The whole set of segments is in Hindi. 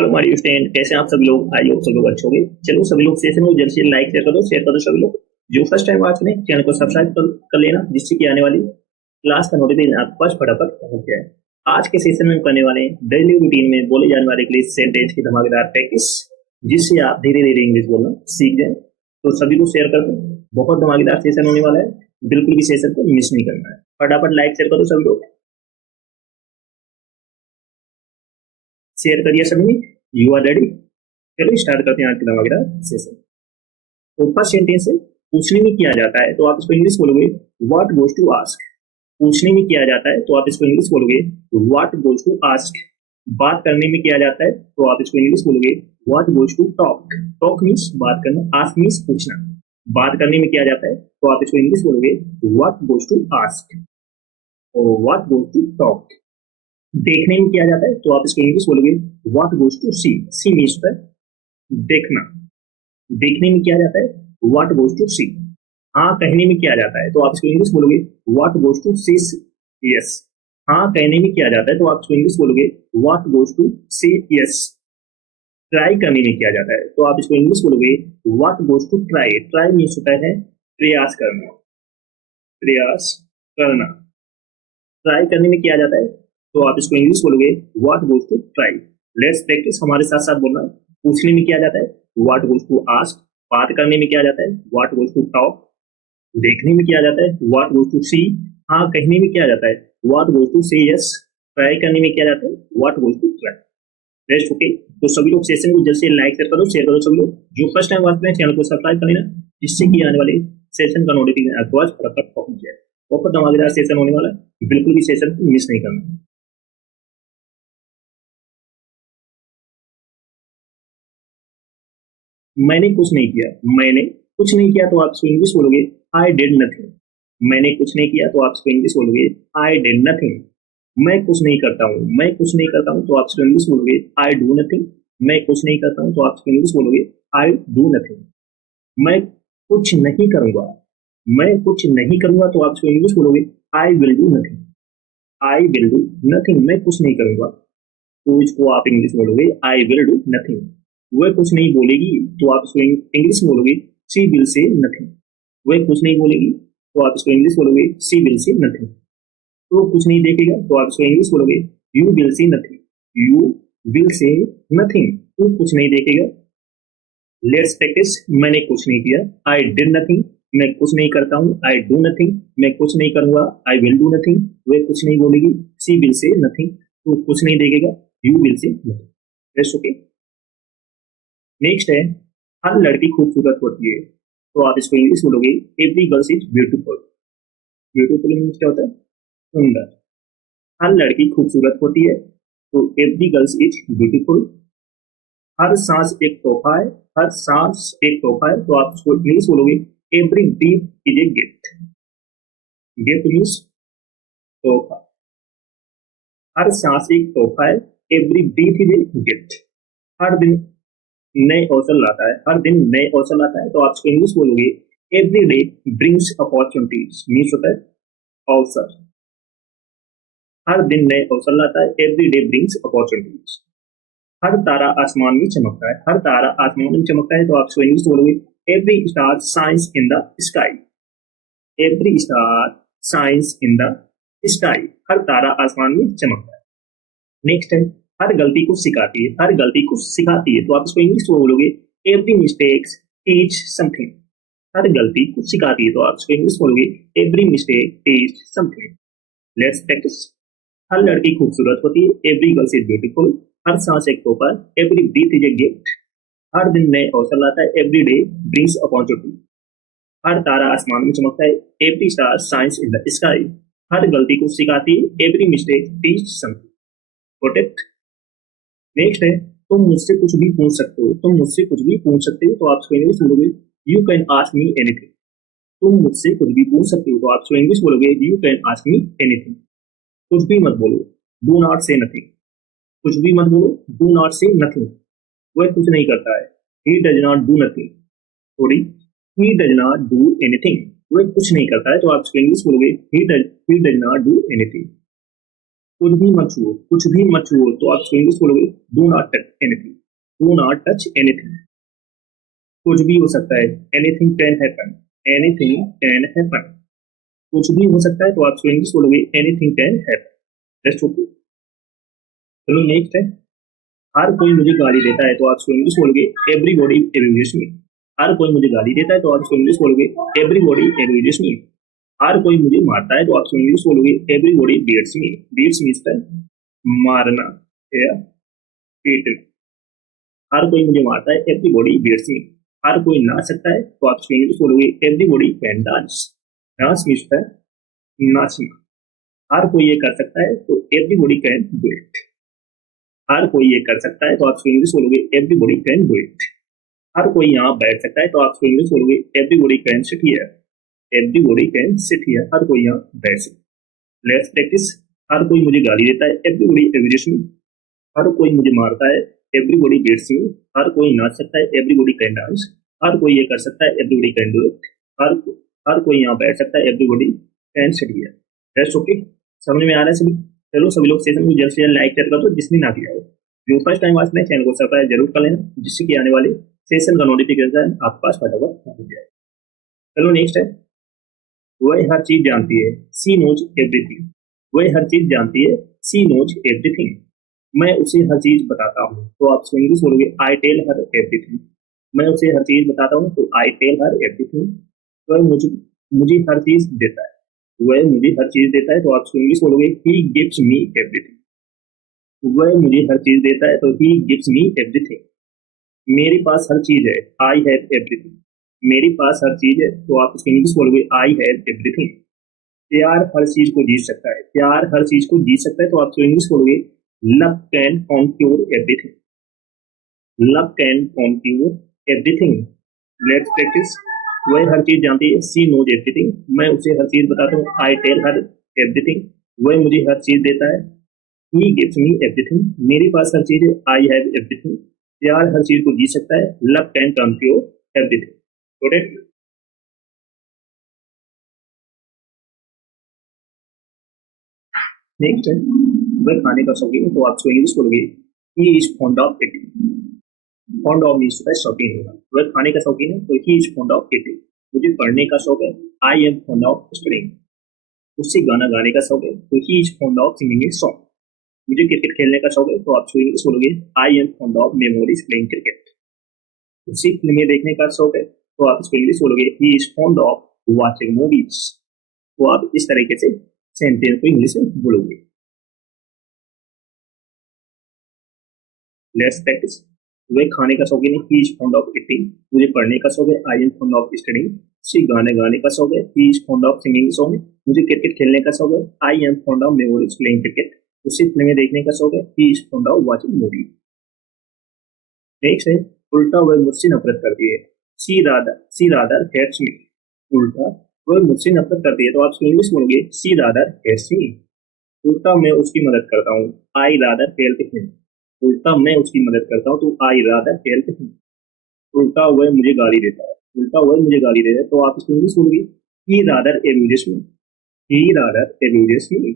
हेलो हमारी स्टैंड, कैसे हैं आप सभी लोग? आई होप सभी लोग अच्छे होंगे। चलो सभी लोग सेशन को जल्द से जल्द लाइक शेयर कर दो सभी लोग। जो फर्स्ट टाइम वॉच करें चैनल को सब्सक्राइब कर लेना, जिससे कि आने वाली क्लास का नोटिफिकेशन आपके पास फटाफट पहुंच जाए। आज के सेशन में हम करने वाले हैं डेली रूटीन में बोले जाने वाले इंग्लिश सेंटेंस की धमाकेदार प्रैक्टिस, जिससे आप धीरे धीरे इंग्लिश बोलना सीख जाए। तो सभी को शेयर कर दें, बहुत धमाकेदार सेशन होने वाला है, बिल्कुल भी सेशन को मिस नहीं करना है। फटाफट लाइक शेयर करो सभी लोग, शेयर करिए सभी। You are ready? चलो स्टार्ट करते हैं आज की धमाकेदार सेशन। तो फर्स्ट सेंटेंस है, पूछने में किया जाता है तो आप इसको इंग्लिश बोलोगे व्हाट गोज टू आस्क। पूछने में किया जाता है तो आप इसको इंग्लिश बोलोगे व्हाट गोज टू आस्क। बात करने में किया जाता है तो आप इसको इंग्लिश बोलोगे what goes to talk. Talk means बात करना, आस्क मीन्स पूछना। बात करने में किया जाता है तो आप इसको इंग्लिश बोलोगे व्हाट गोज टू आस्क और व्हाट गोज टू टॉक। देखने में किया जाता है तो आप इसको इंग्लिश बोलोगे what goes to see. See means देखना। देखने में किया जाता है व्हाट गोज टू सी। हाँ कहने में किया जाता है तो आप इसको इंग्लिश बोलोगे what goes to say yes. हाँ कहने में किया जाता है तो आप इसको इंग्लिश बोलोगे what goes to say yes. Try करने में किया जाता है तो आप इसको इंग्लिश बोलोगे what goes to try. Try means होता है प्रयास करना, प्रयास करना। ट्राई करने में किया जाता है तो आप इसको इंग्लिश बोलोगे what goes to try. Let's practice, हमारे साथ साथ बोलना। पूछने में किया जाता है व्हाट गोज टू आस्क। बात करने में किया जाता है व्हाट गोज टू टॉक। देखने में किया जाता है व्हाट गोज टू सी। हाँ कहने में किया जाता है what goes to say yes. Try करने में किया जाता है what goes to try. Best okay. तो सभी लोग सेशन को जल्द से लाइक शेयर करो सभी लोग। जो फर्स्ट टाइम वाच में चैनल को सब्सक्राइब कर लेना, जिससे कि आने वाले सेशन का नोटिफिकेशन आपके पास फटाफट पहुंच जाए। बहुत धमाकेदार सेशन होने वाला है, बिल्कुल भी सेशन को मिस नहीं करना। मैंने कुछ नहीं किया। मैंने कुछ नहीं किया तो आप इसको इंग्लिश बोलोगे आई डिड नथिंग। मैंने कुछ नहीं किया तो आप इसको इंग्लिश बोलोगे आई डिड नथिंग। मैं कुछ नहीं करता हूँ। मैं कुछ नहीं करता हूँ तो आप इसको इंग्लिश बोलोगे आई डू नथिंग। मैं कुछ नहीं करता हूँ तो आप इसको इंग्लिश बोलोगे आई डू नथिंग। मैं कुछ नहीं करूंगा। मैं कुछ नहीं करूंगा तो आप इसको इंग्लिश बोलोगे I will do nothing. I will do nothing. मैं कुछ नहीं करूंगा तो इसको आप इंग्लिश बोलोगे आई विल डू नथिंग। वह कुछ नहीं बोलेगी तो आप इसको इंग्लिश बोलोगे शी विल से नथिंग। वह कुछ नहीं बोलेगी तो आप इसको इंग्लिश बोलोगे शी विल से नथिंग। तो कुछ नहीं देखेगा तो आप इसको इंग्लिश बोलोगे you will see nothing. You will say nothing. तो कुछ नहीं देखेगा। Let's practice. मैंने कुछ नहीं किया, आई डिड नथिंग। मैं कुछ नहीं करता हूँ, आई डू नथिंग। मैं कुछ नहीं करूंगा, आई विल डू नथिंग। वह कुछ नहीं बोलेगी, शी विल से नथिंग। तो कुछ नहीं देखेगा, you will say nothing. Best okay. Next है, हर लड़की खूबसूरत होती है तो आप इसको इंग्लिश बोलोगे every girls is beautiful. Beautiful means क्या होता है? सुंदर। हर लड़की खूबसूरत होती है तो एवरी गर्ल्स इज ब्यूटीफुल। हर सांस एक तोहफा है। हर सांस एक तोहफा है तो आप इसको इंग्लिश बोलोगे every breath is a gift. Gift means तोहफा। हर सांस एक तोहफा है, every breath is a gift. हर दिन नए अवसर लाता है। हर दिन नए अवसर लाता है तो आप इसको इंग्लिश बोलोगे every day brings opportunities. Means होता है अवसर। हर दिन नए अवसर लाता है, एवरी डे ब्रिंग्स अपॉर्चुनिटीज। हर तारा आसमान में चमकता है। हर तारा आसमान में चमकता है तो आप इसको इंग्लिश बोलोगे every star shines in the sky. Every star shines in the sky. हर तारा आसमान में चमकता है। नेक्स्ट है, हर गलती को सिखाती है। हर गलती को सिखाती है तो आप इसको इंग्लिश में बोलोगे एवरी मिस्टेक्स टीच समथिंग। हर गलती को सिखाती है तो आप इसको इंग्लिश बोलोगे every mistake teach something. Let's practice. हर लड़की खूबसूरत होती है, एवरी गर्ल इज ब्यूटीफुल। हर सांस एक तोहफा, every breath is a gift. हर दिन नए अवसर लाता है, एवरी डे ब्रिंग्स अपॉर्चुनिटी। हर तारा आसमान में चमकता है, every star shines in the sky. हर गलती को सिखाती है, every mistake teach something. Got it? Next है, तुम मुझसे कुछ भी पूछ सकते हो। तुम मुझसे कुछ भी पूछ सकते हो तो आप इसको इंग्लिश बोलोगे you can ask me anything. तुम मुझसे कुछ भी पूछ सकते हो तो आप इसको इंग्लिश बोलोगे you can ask me anything. कुछ भी मत बोलो, डू नॉट से नथिंग। कुछ भी मत बोलो, डू नॉट से नथिंग। वह कुछ नहीं करता है, he does not do nothing. Sorry, he does not do anything. वह कुछ नहीं करता है तो आप इसको इंग्लिश बोलोगे he does not do anything. कुछ भी मत छुओ, कुछ भी मत छुओ, तो आप इसको इंग्लिश बोलोगे do not touch anything, do not touch anything. कुछ भी हो सकता है, anything can happen, anything can happen, कुछ भी हो सकता है, तो आप इसको इंग्लिश बोलोगे anything can happen. Just okay. चलो नेक्स्ट है, हर कोई मुझे गाली देता है, तो आप इसको इंग्लिश बोलोगे एवरीबॉडी एब्यूजेस मी। हर कोई मुझे गाली देता है, तो आप इसको इंग्लिश बोलोगे एवरीबॉडी एब्यूजेस मी। हर कोई मुझे मारता है, तो आप इसको इंग्लिश बोलोगे एवरीबॉडी बीट्स मी। बीट्स मीन्स मारना या पीटना। हर कोई मुझे मारता है, एवरीबॉडी बीट्स मी। हर कोई नाच सकता है, तो आप इसको इंग्लिश बोलोगे everybody can dance. Dance means नाचना। हर कोई ये कर सकता है, तो एवरीबॉडी कैन डू इट। हर कोई ये कर सकता है, तो आप इसको इंग्लिश बोलोगे एवरीबॉडी कैन डू इट। हर कोई यहाँ बैठ सकता है, तो आप इसको इंग्लिश बोलोगे everybody can sit here. Everybody can sit here, हर कोई यहाँ बैठ सकता है। Let's practice. हर कोई मुझे गाली देता है, एवरीबॉडी एब्यूजेस मी। हर कोई मुझे मारता है, एवरीबॉडी बीट्स मी। हर कोई नाच सकता है, एवरीबॉडी कैन डांस। हर कोई ये कर सकता है, एवरीबॉडी कैन डू इट। हर हर कोई यहाँ बैठ सकता है, everybody can sit here. That's okay. समझ में आ रहा है सभी? चलो सभी लोग सेशन को जल्द से जल्द लाइक कर दो, जिसने ना किया हो। जो फर्स्ट टाइम आज मेरे चैनल को सब्सक्राइब जरूर कर लेना, जिससे कि आने वाले सेशन का नोटिफिकेशन आपके पास फटाफट पहुंच जाए। चलो नेक्स्ट है, वह हर चीज जानती है, सी नोज एवरीथिंग। वह हर चीज जानती है, सी नोज एवरीथिंग। मैं उसे हर चीज बताता हूँ, तो आप इंग्लिश बोलोगे आई टेल हर एवरीथिंग। मैं उसे हर चीज बताता हूँ, तो आई टेल हर एवरीथिंग। वह मुझे मुझे हर चीज देता है, वह मुझे हर चीज देता है, तो आप इंग्लिश बोलोगे ही गिव्स मी एवरीथिंग। वह मुझे हर चीज देता है, तो ही गिव्स मी एवरीथिंग। मेरे पास हर चीज है, आई हैव एवरीथिंग। मेरे पास हर चीज है, तो आप इंग्लिश बोलोगे आई हैव एवरीथिंग। प्यार हर चीज को जीत सकता है, प्यार हर चीज को जीत सकता है, तो आप इंग्लिश बोलोगे love can conquer everything. Love can conquer everything. Let's practice. वह हर चीज जानती है, सी नोज एवरीथिंग। मैं उसे हर चीज बताता हूँ, आई टेल हर एवरीथिंग। वह मुझे हर चीज देता है, ही गिव्स मी एवरीथिंग। मेरे पास हर चीज है, आई हैव एवरीथिंग। प्यार हर चीज को जीत सकता है, love can conquer everything. Correct. Next है, वह खाने का शौकीन है, तो आप इंग्लिश बोलोगे he is fond of eating. Fond of means होता है शौकीन होना। वह खाने का शौकीन है, तो he is fond of eating. मुझे पढ़ने का शौक है, I am fond of studying. उससे गाना गाने का शौक है, तो he is fond of singing a song. मुझे क्रिकेट खेलने का शौक है, तो आप इंग्लिश बोलोगे I am fond of memories playing cricket. उसी फिल्में देखने का शौक है, तो आप इसको इंग्लिश बोलोगे he is fond of watching movies. तो आप इस तरीके से सेंटेंस को इंग्लिश में बोलोगे। Let's practice. वह खाने का शौकीन है, he is fond of eating. मुझे पढ़ने का शौक है, I am fond of studying. उसे गाने गाने का शौक है, he is fond of singing song. मुझे क्रिकेट खेलने का शौक है, I am fond of memories playing cricket. उसे फिल्में देखने का शौक है, he is fond of watching movie. Next है, उल्टा वह मुझसे नफरत करती है, सी रादर हेट्स मी। उल्टा वह मुझसे नफरत करती है, तो आप इंग्लिश बोलोगे सी रादर हेट्स मी। उल्टा मैं उसकी मदद करता हूँ, आई रादर हेल्प हिम। उल्टा मैं उसकी मदद करता हूँ, तो आई रादर हेल्प हिम। उल्टा वह मुझे गाली देता है, उल्टा वह मुझे गाली देता है, तो आप इसको इंग्लिश बोलोगे ही रादर एब्यूजेस मी। ही रादर एब्यूजेस मी।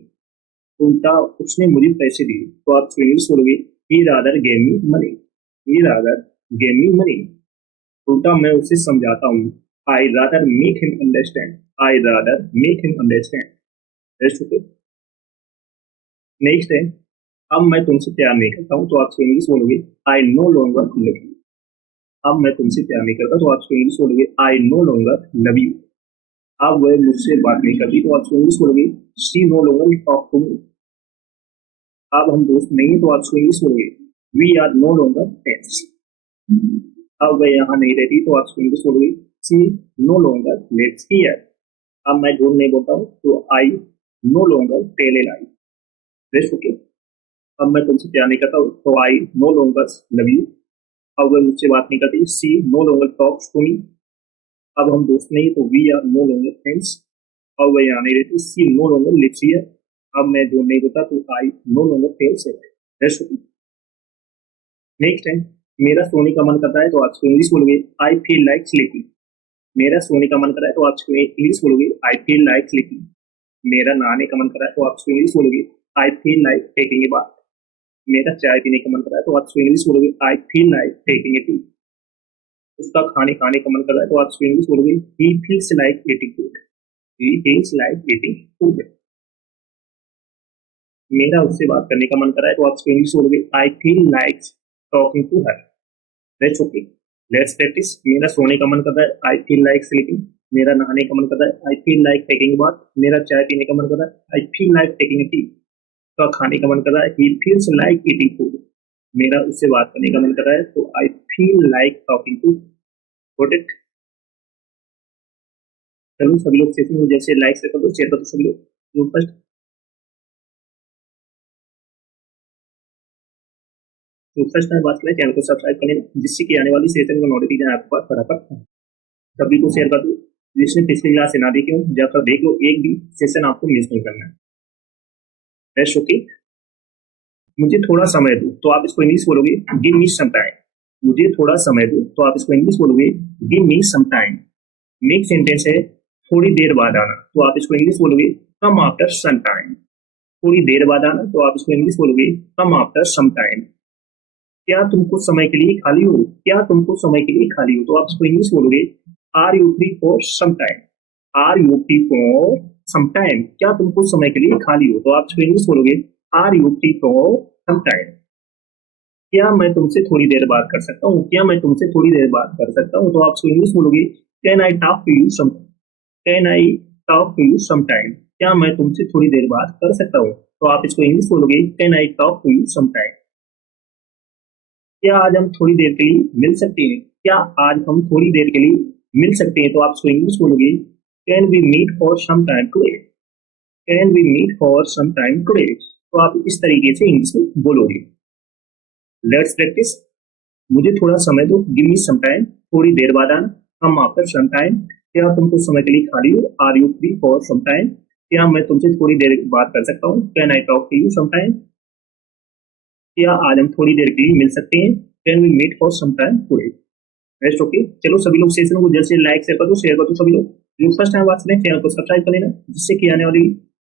उल्टा उसने मुझे पैसे दिए, तो आप इंग्लिश बोलोगे ही रादर गेव मी मनी। ही रादर गेव मी मनी। उल्टा मैं उसे समझाता हूँ, I rather make him understand. I rather make him understand. Next है, अब मैं तुमसे प्यार नहीं करता हूँ, तो आप इंग्लिश बोलोगे आई नो लॉन्गर लव यू। अब मैं तुमसे प्यार नहीं करता, तो आप इंग्लिश बोलोगे आई नो लॉन्गर लव यू। अब वह मुझसे बात नहीं करती, तो आप इंग्लिश बोलोगे she no longer talk to me. अब हम दोस्त नहीं है, तो आप इंग्लिश बोलोगे we are no longer friends. अब वह यहाँ नहीं रहती, तो आप इंग्लिश बोलोगे she no longer lives here. अब मैं झूठ नहीं बोलता हूँ, तो I no longer tell a lie. Rest okay. अब मैं तुमसे प्यार नहीं करता हूँ, तो I no longer love you. अब वह मुझसे बात नहीं करती, she no longer talks to me. अब हम दोस्त नहीं, तो we are no longer friends. अब वह यहाँ नहीं रहती, she no longer lives here. अब मैं जो नहीं बोलता, तो I no longer tells a lie. Rest okay. Next है, मेरा सोने का मन करता है, तो आप इंग्लिश बोलोगे आई फील लाइक स्लीपिंग। मेरा सोने का मन कर रहा है, तो आप इंग्लिश बोलोगे आई फील लाइक स्लीपिंग। मेरा नहाने का मन कर रहा है, तो आप इंग्लिश बोलोगे I feel like taking a bath, मेरा चाय पीने का मन कर रहा है तो आप इसको इंग्लिश बोलोगे I feel like taking A T. उसका खाने खाने का मन कर रहा है तो आप इसको इंग्लिश बोलोगे he feels like eating food, he feels like eating food. मेरा उससे बात करने का मन कर रहा है तो आप इसको इंग्लिश बोलोगे I feel like talking to her. That's okay, let's practise. मेरा सोने का मन कर रहा है आई फील लाइक स्लीपिंग, मेरा नहाने का मन कर रहा है आई फील लाइक टेकिंग बाथ, मेरा चाय पीने का मन कर रहा है आई फील लाइक टेकिंग टी। का खाने का मन कर रहा है he feels like eating food, मेरा उससे बात करने का मन कर रहा है तो I feel like talking to. Got it? चलो सभी लोग सेशन में जैसे लाइक से कर दो, शेयर कर दो सभी लोग। फर्स्ट तो फर्स्ट टाइम बात करें चैनल को सब्सक्राइब करें जिससे कि आने वाली सेशन का नोटिफिकेशन आपके पास फटाफट सभी को शेयर कर दो। जिसने पिछली क्लास से ना देखे हो जाकर देख लो, एक भी सेशन आपको मिस नहीं करना है। Best okay. मुझे थोड़ा समय दो तो आप इसको इंग्लिश बोलोगे गिव मी सम टाइम, मुझे थोड़ा समय दो तो आप इसको इंग्लिश बोलोगे give me some time. Next sentence है थोड़ी देर बाद आना तो आप इसको इंग्लिश बोलोगे कम आफ्टर सम टाइम, थोड़ी देर बाद आना तो आप इसको इंग्लिश बोलोगे कम आफ्टर सम टाइम। क्या तुम कुछ समय के लिए खाली हो, क्या तुम कुछ समय के लिए खाली हो तो आप इसको इंग्लिश बोलोगे are you free for some time, are you free for some time. क्या तुम कुछ समय के लिए खाली हो तो आप इसको इंग्लिश बोलोगे are you free for some time. क्या मैं तुमसे थोड़ी देर बात कर सकता हूँ, क्या मैं तुमसे थोड़ी देर बात कर सकता हूँ तो आप इसको इंग्लिश बोलोगे can I talk to you some, can I talk to you some time. क्या मैं तुमसे थोड़ी देर बात कर सकता हूँ तो आप इसको इंग्लिश बोलोगे can I talk to you some time. क्या आज हम थोड़ी देर के लिए मिल सकते हैं, क्या आज हम थोड़ी देर के लिए मिल सकते हैं तो आप इसको इंग्लिश बोलोगे can we meet for some time today, can we meet for some time today. तो आप इस तरीके से इंग्लिश में बोलोगे। Let's practise. मुझे थोड़ा समय दो गिव मी सम टाइम, थोड़ी देर बाद आना कम आफ्टर सम टाइम। क्या तुम कुछ समय के लिए खाली हो are you free for some time. क्या मैं तुमसे थोड़ी देर बात कर सकता हूँ can I talk to you some time. क्या आज हम थोड़ी देर के लिए मिल सकते हैं can we meet for some time today. Best okay. चलो सभी लोग सेशन को जल्द से लाइक शेयर कर दो सभी लोग। जो फर्स्ट टाइम बात करें चैनल को सब्सक्राइब कर लेना जिससे कि आने वाली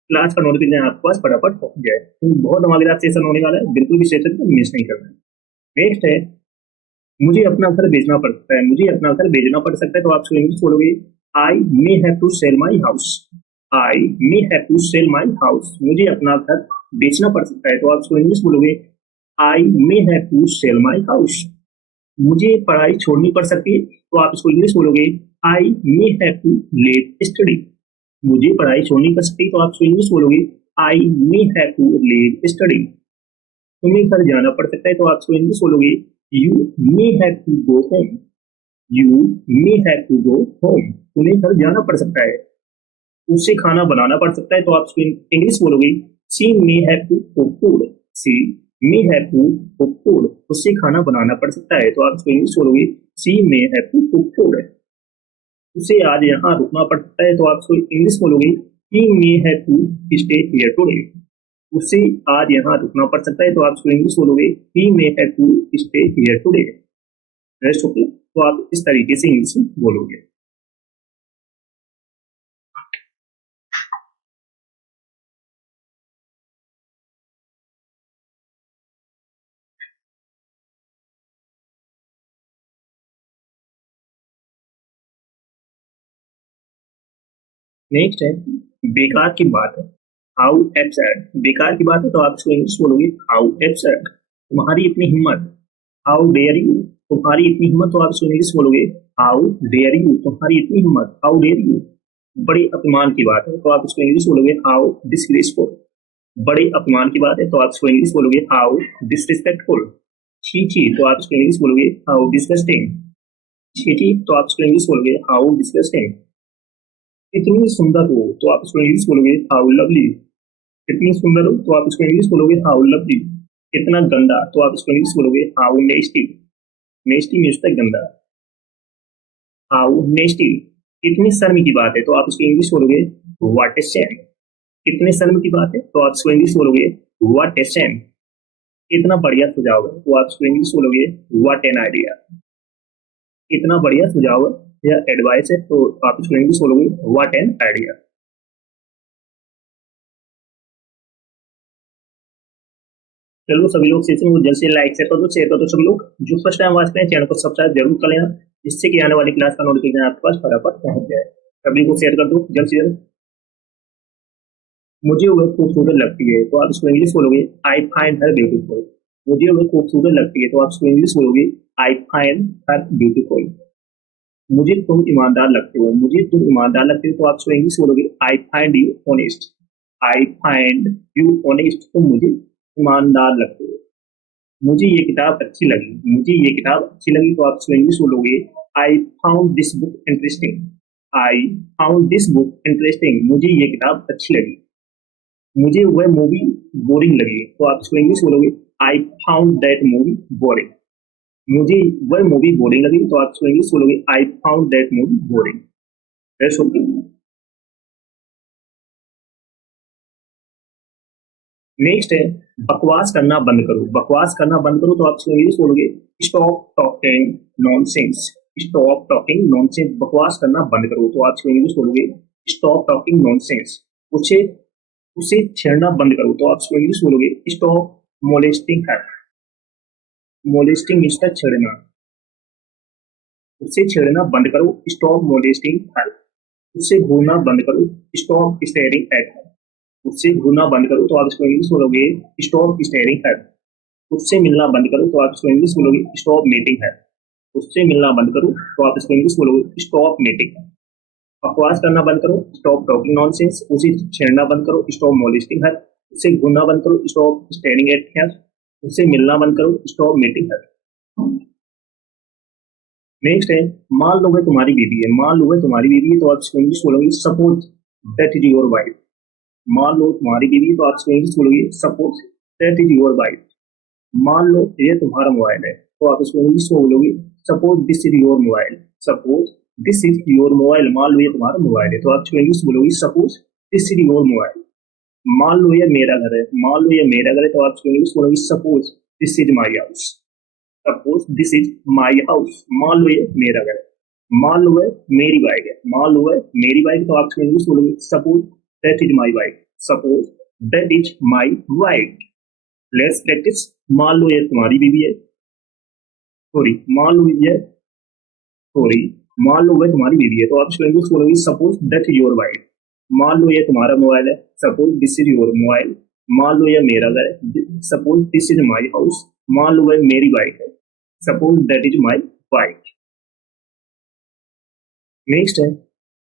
क्लास का नोटिफिकेशन आपके पास फटाफट पहुंच जाए। तो बहुत धमाकेदार सेशन होने वाला है, बिल्कुल भी सेशन को मिस नहीं करना। नेक्स्ट है मुझे अपना घर बेचना पड़ सकता है, मुझे अपना घर बेचना पड़ सकता है तो आप इसको इंग्लिश बोलोगे I may have to sell my house, I may have to sell my house. मुझे अपना घर बेचना पड़ सकता है तो आप इसको इंग्लिश बोलोगे I may have to sell my house. मुझे पढ़ाई छोड़नी पड़ सकती है तो आप इसको इंग्लिश बोलोगे I may have to let study, मुझे पढ़ाई छोड़नी पड़ सकती है तो आप इसको इंग्लिश बोलोगे I may have to let study. तुम्हें घर जाना पड़ सकता है तो आप इसको इंग्लिश बोलोगे you may have to go home, you may have to go home. तुम्हें घर जाना पड़ सकता है। उससे खाना बनाना पड़ सकता है तो आप इसको इंग्लिश बोलोगे she may have to cook food, she may have to cook food. उससे खाना बनाना पड़ सकता है तो आप इसको इंग्लिश बोलोगे she may have to cook food. उसे आज यहाँ रुकना पड़ सकता है तो आप इसको इंग्लिश बोलोगे he may have to stay here today, उससे आज यहाँ रुकना पड़ सकता है तो आप इसको इंग्लिश बोलोगे he may have to stay here today. Rest okay. तो आप इस तरीके से इंग्लिश में बोलोगे। नेक्स्ट है बेकार की बात है, हाउ एब्सर्ड। बेकार की बात है तो आप इसको इंग्लिश बोलोगे हाउ एब्सर्ड। तुम्हारी इतनी हिम्मत, हाउ डेयर यू। तुम्हारी इतनी हिम्मत तो आप इसको इंग्लिश बोलोगे हाउ डेयर यू, तुम्हारी इतनी हिम्मत, हाउ डेयर यू। बड़े अपमान की बात है तो आप इसको इंग्लिश बोलोगे हाउ डिसग्रेसफुल, बड़े अपमान की बात है तो आप इसको इंग्लिश बोलोगे हाउ डिसरिस्पेक्टफुल। छी छी तो आप इसको इंग्लिश बोलोगे हाउ डिसगस्टिंग, छी छी तो आप इसको इंग्लिश बोलोगे हाउ डिसगस्टिंग। इतनी सुंदर हो तो आप इसको इंग्लिश बोलोगे हाउ लवली, इतनी सुंदर हो तो आप इसको इंग्लिश बोलोगे हाउ लवली। इतना गंदा तो आप इसको इंग्लिश बोलोगे हाउ नेस्टी, नेस्टी मीन्स द गंदा, हाउ नेस्टी। इतनी शर्म की बात है तो आप इसको इंग्लिश बोलोगे व्हाट ए शेम, इतने शर्म की बात है तो आप इसको इंग्लिश बोलोगे व्हाट ए शेम। इतना बढ़िया सुझाव है तो आप इसको इंग्लिश बोलोगे व्हाट एन आइडिया, इतना बढ़िया सुझाव है या एडवाइस है तो आप इसको इंग्लिश बोलोगे व्हाट एन आइडिया। चलो सभी लोग सेशन को जल्द से लाइक शेयर कर दो सभी लोग। जो फर्स्ट टाइम वाच करें चैनल को सब्सक्राइब जरूर कर लेना, जिससे कि आने वाली क्लास का नोटिफिकेशन आपके पास फटाफट पहुंच जाए। सभी को शेयर कर दो जल्द से जल्द। मुझे वह खूबसूरत लगती है तो आप इसको इंग्लिश बोलोगे आई फाइंड हर ब्यूटीफुल। मुझे वह खूबसूरत लगती है तो आप इसको इंग्लिश बोलोगे आई फाइंड हर ब्यूटीफुल। मुझे तुम ईमानदार लगते हो, मुझे तुम ईमानदार लगते हो तो आप इसको इंग्लिश बोलोगे I find you honest. I find you honest, तुम मुझे ईमानदार लगते हो। मुझे ये किताब अच्छी लगी, मुझे ये किताब अच्छी लगी तो आप इसको इंग्लिश बोलोगे I found this book interesting. I found this book interesting, मुझे ये किताब अच्छी लगी। मुझे वह मूवी बोरिंग लगी तो आप इसको इंग्लिश बोलोगे I found that movie boring. मुझे वह मूवी बोरिंग लगी तो आप इसको इंग्लिश बोलोगे I found that movie boring. That's okay. Next है बकवास करना बंद करो। बकवास करना बंद करो तो आप इसको इंग्लिश बोलोगे stop talking nonsense. Stop talking nonsense, बकवास करना बंद करो तो आप इसको इंग्लिश बोलोगे स्टॉप टॉकिंग नॉनसेंस। उसे उसे छेड़ना बंद करो तो आप इसको इंग्लिश बोलोगे स्टॉप मोलेस्टिंग हर। मोलेस्टिंग इसका छेड़ना, उसे छेड़ना बंद करो स्टॉप मोलेस्टिंग हर। उससे घूरना बंद करो स्टॉप स्टेयरिंग एट हर। उससे घूरना बंद करो तो आप इसको इंग्लिश बोलोगे स्टॉप स्टेयरिंग हर। उससे मिलना बंद करो तो आप इसको इंग्लिश बोलोगे स्टॉप मीटिंग हर। उससे मिलना बंद करो तो आप इसको इंग्लिश बोलोगे स्टॉप मीटिंग हर। बकवास करना बंद करो स्टॉप टॉकिंग नॉनसेंस। उसे छेड़ना बंद करो स्टॉप मोलेस्टिंग हर। उससे घूरना बंद करो स्टॉप स्टेयरिंग एट हर। उससे मिलना बंद करो स्टॉप मीटिंग हर। नेक्स्ट है मान लो वह तुम्हारी बीवी है। मान लो वह तुम्हारी बीवी है तो आप इसको इंग्लिश बोलोगे suppose that is your wife. मान लो तुम्हारी बीवी है तो आप इसको इंग्लिश बोलोगे suppose that is your wife. मान लो ये तुम्हारा मोबाइल है तो आप इसको इंग्लिश में बोलोगे suppose this is your mobile. Suppose this is your mobile, मान लो ये तुम्हारा मोबाइल है तो आप इसको इंग्लिश बोलोगे suppose this is your mobile. मान लो ये मेरा घर है, मान लो ये मेरा घर है तो आप इसको इंग्लिश बोलोगे suppose this is my house. Suppose this is my house, मान लो ये मेरा घर है। मान लो है मेरी बाइक है, मान लो है मेरी बाइक तो आप इसको इंग्लिश बोलोगे suppose that is my bike. Suppose that is my bike. Let's practice. मान लो ये तुम्हारी बीवी है, सॉरी मान लो ये सॉरी मान लो वह तुम्हारी बीवी है तो आप इसको इंग्लिश बोलोगे suppose that is your wife. मान लो ये तुम्हारा मोबाइल है, suppose this is your mobile. मान लो ये मेरा घर है, suppose this is my house. मान लो वह मेरी बाइक है, suppose that is my bike. Next है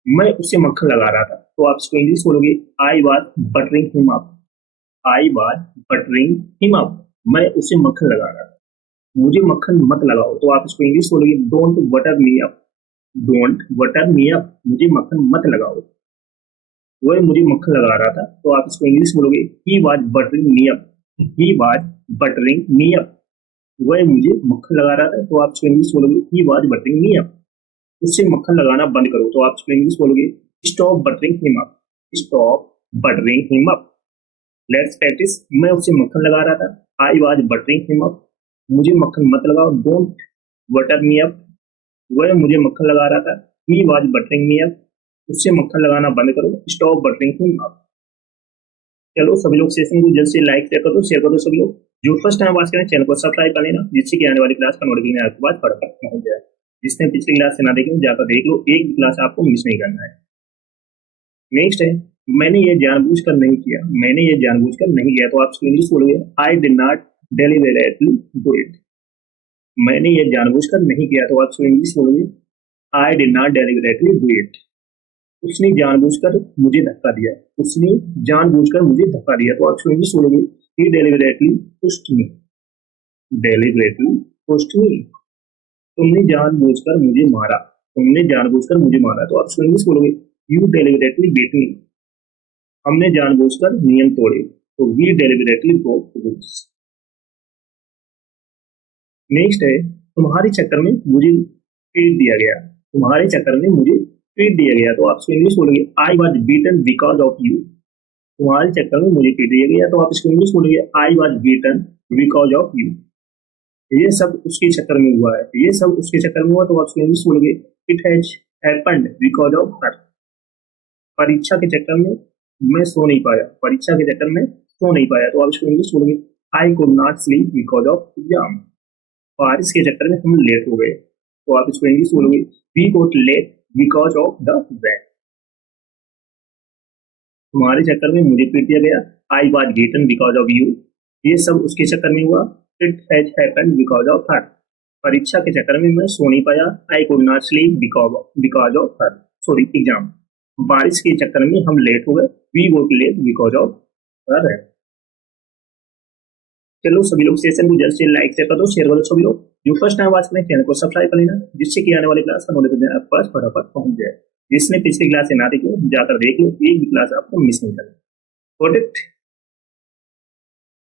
मैं उसे मक्खन लगा रहा था तो आप इसको इंग्लिश बोलोगे I was buttering him up. I was buttering him up, मैं उसे मक्खन लगा रहा था। मुझे मक्खन मत लगाओ तो आप इसको इंग्लिश बोलोगे don't butter me up. Don't butter me up, मुझे मक्खन मत लगाओ। वह मुझे मक्खन लगा रहा था तो आप इसको इंग्लिश बोलोगे he was buttering me up. He was buttering me up, वह मुझे मक्खन लगा रहा था तो आप इसको इंग्लिश बोलोगे he was buttering me up. उससे मक्खन लगाना बंद करो तो आप इसको इंग्लिश बोलोगे stop buttering him up. Stop buttering him up. Let's practice. मैं उससे मक्खन लगा रहा था, I was buttering him up. मुझे मक्खन मत लगाओ, डोंट बटर मी अप। वह मुझे मक्खन लगा रहा था, he was buttering me up. उससे मक्खन लगाना बंद करो, स्टॉप बटरिंग हिम अप। चलो सभी लोग सेशन को जल्द से लाइक शेयर कर दो सभी लोग। जो फर्स्ट टाइम वाच करें चैनल को सब्सक्राइब कर लेना, जिससे कि आने वाली क्लास का नोटिफिकेशन आपके पास फटाफट पहुंच जाए। जिसने पिछली क्लास से ना देखी जाकर देख लो, एक क्लास आपको मिस नहीं करना है। नेक्स्ट है मैंने ये जानबूझकर नहीं किया। मैंने ये जानबूझकर नहीं किया तो आप इंग्लिश बोलोगे I did not deliberately do it. मैंने ये जानबूझकर नहीं किया तो आप इंग्लिश बोलोगे I did not deliberately do it. उसने जानबूझकर मुझे धक्का दिया। उसने जानबूझकर मुझे धक्का दिया तो आप इंग्लिश बोलोगे he deliberately pushed me. Deliberately pushed me, तुमने जानबूझकर मुझे मारा। तुमने जानबूझकर मुझे मारा तो आप इंग्लिश बोलोगे यू डेलिबरेटली बीट मी। हमने जानबूझकर नियम तोड़े तो we deliberately broke rules. Next है तुम्हारे चक्कर में मुझे ट्रीट दिया गया। तुम्हारे चक्कर में मुझे ट्रीट दिया गया तो आप इंग्लिश बोलोगे I was beaten because of you. तुम्हारे चक्कर में मुझे ट्रीट दिया गया तो आप इसको इंग्लिश बोलोगे I was beaten because of you. ये सब उसके चक्कर में हुआ है, ये सब उसके चक्कर में हुआ तो आप इंग्लिश बोलोगे it has happened because of her. परीक्षा के चक्कर में मैं सो नहीं पाया, परीक्षा के चक्कर में सो नहीं पाया तो आप इसको इंग्लिश बोलोगे आई could not sleep because of exam. बारिश के चक्कर में हम लेट हो गए, तो आप इसको इंग्लिश बोलोगे we got late because of the rain. तुम्हारे चक्कर में मुझे पीट दिया गया, I was beaten because of you. ये सब उसके चक्कर में हुआ, it has happened because of her. परीक्षा के चक्कर में मैं सो नहीं पाया, I could not sleep because of her, sorry exam. बारिश के चक्कर में हम लेट हो गए, we got late because of her है। चलो सभी लोग सेशन को जल्द से लाइक शेयर कर दो, शेयर करो सभी लोग। जो फर्स्ट टाइम वॉच करें चैनल को सब्सक्राइब कर लेना, जिससे कि आने वाली क्लास का नोटिफिकेशन आपके पास फटाफट पहुंच जाए। जिसने पिछली क्लास से ना देखी जाकर देख लो, एक भी क्लास आपको मिस नहीं करना। Got it?